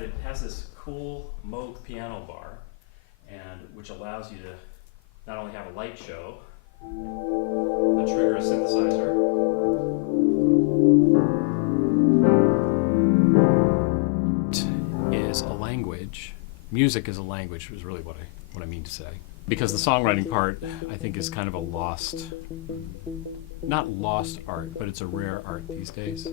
But it has this cool Moog piano bar, and which allows you to not only have a light show, but trigger a synthesizer. Is a language. Music is a language is really what I mean to say. Because the songwriting part, I think, is kind of a lost, not lost art, but it's a rare art these days.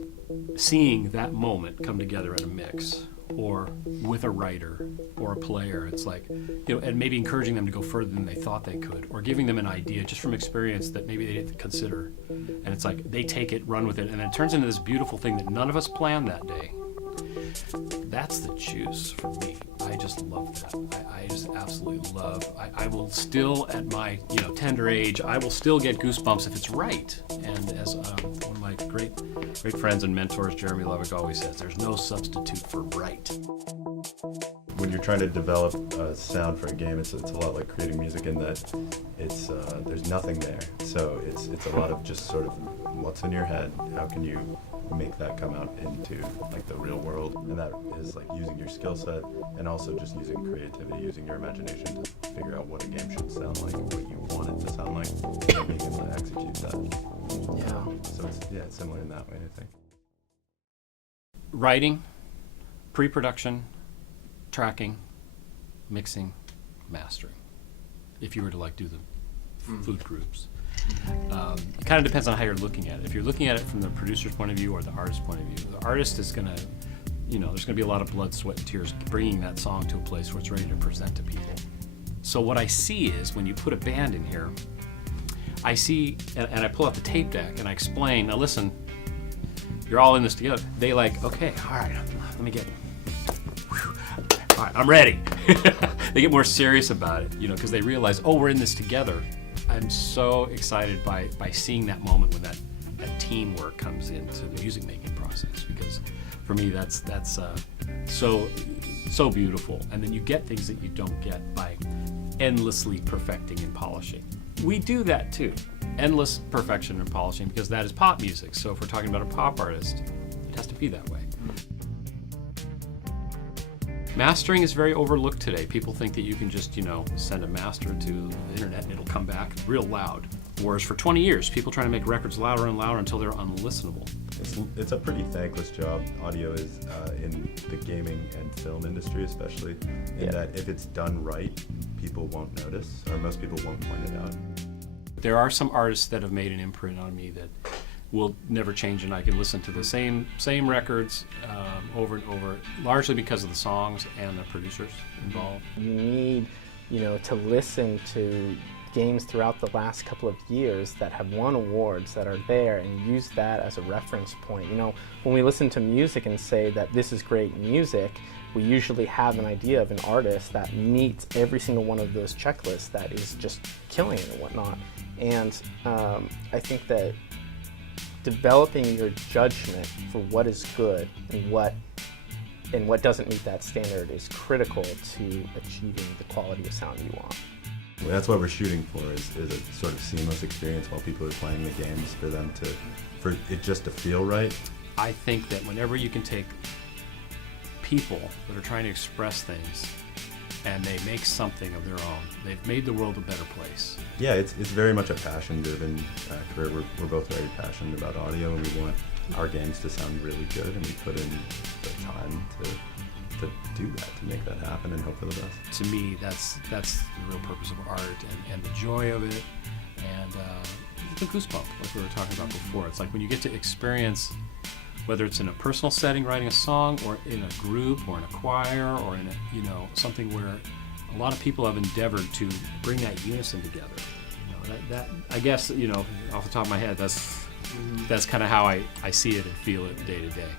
Seeing that moment come together in a mix, or with a writer or a player, it's like, and maybe encouraging them to go further than they thought they could, or giving them an idea just from experience that maybe they didn't consider. And it's like they take it, run with it, and it turns into this beautiful thing that none of us planned that day. That's the juice for me. I just love that. I just absolutely love. I will still, at my tender age, I will still get goosebumps if it's right. And as one of my great friends and mentors, Jeremy Lovick, always says, there's no substitute for right. When you're trying to develop a sound for a game, it's a lot like creating music in that it's there's nothing there. So it's a lot of just sort of what's in your head. How can you make that come out into like the real world? And that is like using your skill set and also just using creativity, using your imagination to figure out what a game should sound like, what you want it to sound like, and being able to execute that. Yeah. So it's similar in that way, I think. Writing, pre-production, tracking, mixing, mastering. If you were to do the food groups. It kind of depends on how you're looking at it. If you're looking at it from the producer's point of view or the artist's point of view, the artist is going to, there's going to be a lot of blood, sweat, and tears bringing that song to a place where it's ready to present to people. So what I see is when you put a band in here, I see, and I pull out the tape deck and I explain, now listen, you're all in this together. They okay, all right, let me get, all right, I'm ready. They get more serious about it, because they realize, we're in this together. I'm so excited by seeing that moment when that teamwork comes into the music making process, because for me that's so beautiful. And then you get things that you don't get by endlessly perfecting and polishing. We do that too, endless perfection and polishing, because that is pop music. So if we're talking about a pop artist, it has to be that way. Mastering is very overlooked today. People think that you can just, send a master to the internet and it'll come back real loud. Whereas for 20 years, people trying to make records louder and louder until they're unlistenable. It's a pretty thankless job. Audio is in the gaming and film industry especially, in that if it's done right, people won't notice, or most people won't point it out. There are some artists that have made an imprint on me that will never change, and I can listen to the same records over and over, largely because of the songs and the producers involved. You need, to listen to games throughout the last couple of years that have won awards that are there and use that as a reference point. When we listen to music and say that this is great music, we usually have an idea of an artist that meets every single one of those checklists that is just killing it and whatnot. And I think that developing your judgment for what is good and what doesn't meet that standard is critical to achieving the quality of sound you want. Well, that's what we're shooting for, is a sort of seamless experience while people are playing the games, for it just to feel right. I think that whenever you can take people that are trying to express things and they make something of their own, they've made the world a better place. Yeah, it's very much a passion-driven career. We're both very passionate about audio, and we want our games to sound really good, and we put in the time to do that, to make that happen and hope for the best. To me, that's the real purpose of art, and the joy of it, and the goosebump, like we were talking about before. It's like when you get to experience, whether it's in a personal setting, writing a song, or in a group, or in a choir, or in something where a lot of people have endeavored to bring that unison together. That I guess, off the top of my head, that's kind of how I see it and feel it day to day.